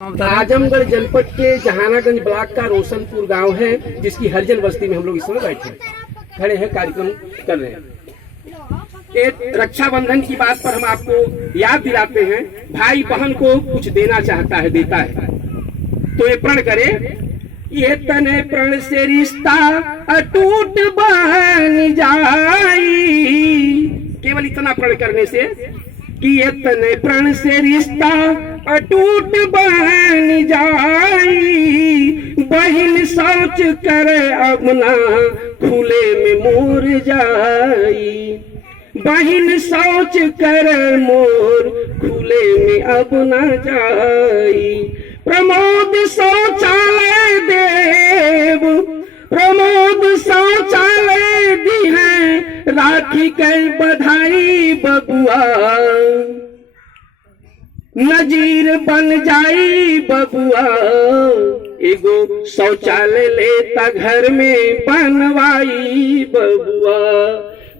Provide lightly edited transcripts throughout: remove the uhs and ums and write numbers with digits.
आजमगढ़ जनपद के जहानागंज ब्लॉक का रोशनपुर गांव है, जिसकी हरिजन बस्ती में हम लोग इस समय बैठे खड़े हैं, कार्यक्रम कर रहे हैं। एक रक्षाबंधन की बात पर हम आपको याद दिलाते हैं। भाई बहन को कुछ देना चाहता है, देता है तो ये प्रण करे, ये तने प्रण से रिश्ता अटूट बन जाई। केवल इतना प्रण करने से कि ये तने प्रण से रिश्ता अटूट बन जाई। बहिन सोच करे अब ना खुले में मोर जाई। बहिन सोच करे मोर खुले में अब ना जाई। प्रमोद शौचालय देव, प्रमोद शौचालय दी है, राखी के बधाई बबुआ। नजीर बन जाई बबुआ, एगो शौचालय लेता घर में बनवाई बबुआ।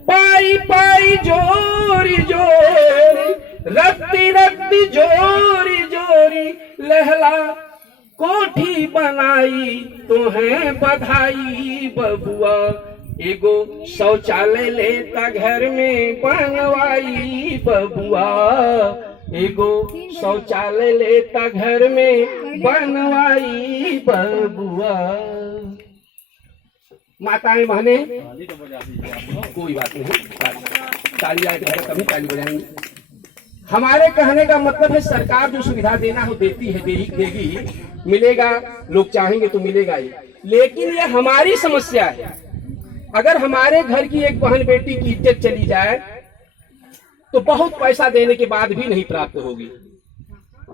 पाई पाई जोरी जोरी, रत्ती रत्ती जोरी जोरी, लहला कोठी बनाई तो है बधाई बबुआ। एगो शौचालय लेता घर में बनवाई बबुआ। एगो शौचालय लेता घर में बनवाई बबुआ। माताएं बहने कोई बात नहीं, ताली आए तो कभी ताली बजाएंगे। हमारे कहने का मतलब है सरकार जो सुविधा देना हो देती है, देगी, मिलेगा, लोग चाहेंगे तो मिलेगा ही। लेकिन ये हमारी समस्या है। अगर हमारे घर की एक बहन बेटी की इज्जत चली जाए तो बहुत पैसा देने के बाद भी नहीं प्राप्त होगी।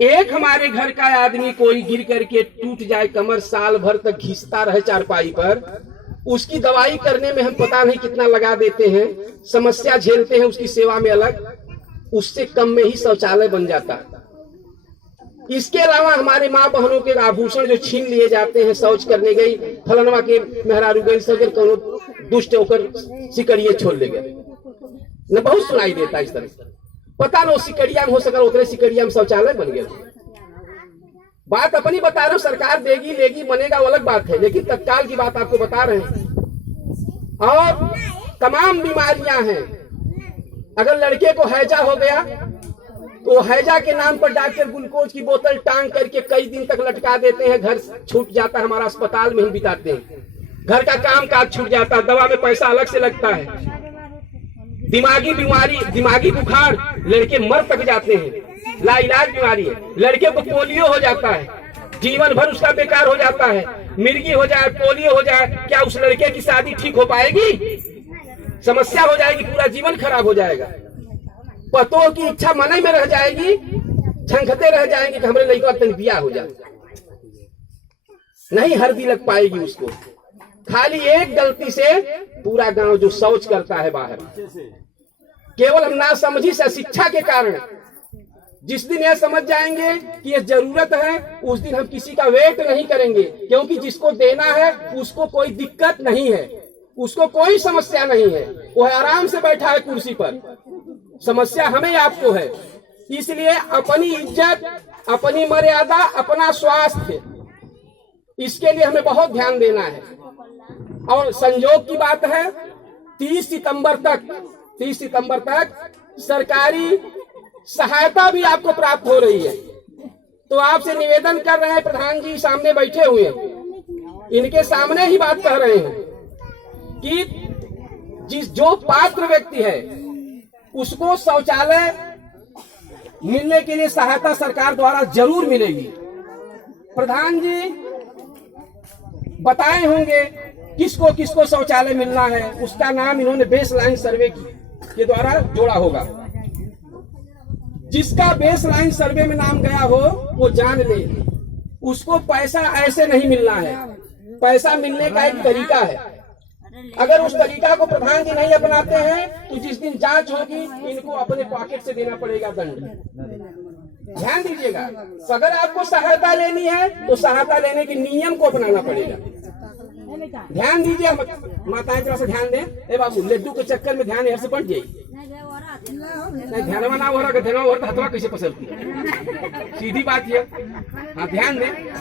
एक हमारे घर का आदमी कोई गिर करके टूट जाए, कमर साल भर तक घिसता रहे चारपाई पर, उसकी दवाई करने में हम पता नहीं कितना लगा देते हैं, समस्या झेलते हैं उसकी सेवा में अलग, उससे कम में ही शौचालय बन जाता है। इसके अलावा हमारे माँ बहनों के आभूषण जो छीन लिए जाते हैं, शौच करने गई, फलनवा के मेहरारू गई, सगर कोनो दुष्ट होकर सिकड़िए छोड़ ले गए, न बहुत सुनाई देता इस तरह से। पता न सिकड़िया में हो सका उतरे सिकड़िया में शौचालय बन गया। बात अपनी बता रहा हूँ, सरकार देगी लेगी बनेगा वो अलग बात है, लेकिन तत्काल की बात आपको बता रहे हैं। और तमाम बीमारियां हैं। अगर लड़के को हैजा हो गया तो हैजा के नाम पर डॉक्टर ग्लूकोज की बोतल टांग करके कई दिन तक लटका देते हैं, घर छूट जाता है, हमारा अस्पताल में हम बिताते हैं, घर का काम काज छूट जाता है, दवा में पैसा अलग से लगता है। दिमागी बीमारी, दिमागी बुखार, लड़के मर तक जाते हैं, लाइलाज बीमारी है। लड़के को पोलियो हो जाता है, जीवन भर उसका बेकार हो जाता है। मिर्गी हो जाए, पोलियो हो जाए, क्या उस लड़के की शादी ठीक हो पाएगी? समस्या हो जाएगी, पूरा जीवन खराब हो जाएगा। पतों की इच्छा मन में रह जाएगी, झंखते रह जाएंगे कि हमारे लड़का तन बिया हो जाए, नहीं हल्दी लग पाएगी उसको। खाली एक गलती से पूरा गांव जो शौच करता है बाहर, केवल हम ना समझी से शिक्षा के कारण। जिस दिन यह समझ जाएंगे कि यह जरूरत है, उस दिन हम किसी का वेट नहीं करेंगे, क्योंकि जिसको देना है उसको कोई दिक्कत नहीं है, उसको कोई समस्या नहीं है, वो आराम से बैठा है कुर्सी पर। समस्या हमें आपको है। इसलिए अपनी इज्जत, अपनी मर्यादा, अपना स्वास्थ्य, इसके लिए हमें बहुत ध्यान देना है। और संयोग की बात है 30 सितंबर तक सरकारी सहायता भी आपको प्राप्त हो रही है। तो आपसे निवेदन कर रहे हैं, प्रधान जी सामने बैठे हुए हैं, इनके सामने ही बात कह रहे हैं कि जो पात्र व्यक्ति है उसको शौचालय मिलने के लिए सहायता सरकार द्वारा जरूर मिलेगी। प्रधान जी बताए होंगे किसको किसको शौचालय मिलना है, उसका नाम इन्होंने बेसलाइन सर्वे के द्वारा जोड़ा होगा। जिसका बेसलाइन सर्वे में नाम गया हो वो जान ले, उसको पैसा ऐसे नहीं मिलना है। पैसा मिलने का एक तरीका है। अगर उस तरीका को प्रधान जी नहीं अपनाते हैं तो जिस दिन जांच होगी इनको अपने पॉकेट से देना पड़ेगा दंड। ध्यान दीजिएगा, अगर आपको सहायता लेनी है तो सहायता लेने के नियम को अपनाना पड़ेगा। ध्यान दीजिए, माताएं जरा सा ध्यान दें। ए बाबू, लड्डू के चक्कर में ध्यान यहाँ से बढ़ जाइए। नहीं ध्यानवा ना हो रहा, ध्यानवा हो रहा तो हथवा कैसे पसरती? सीधी बात है। हाँ ध्यान दें,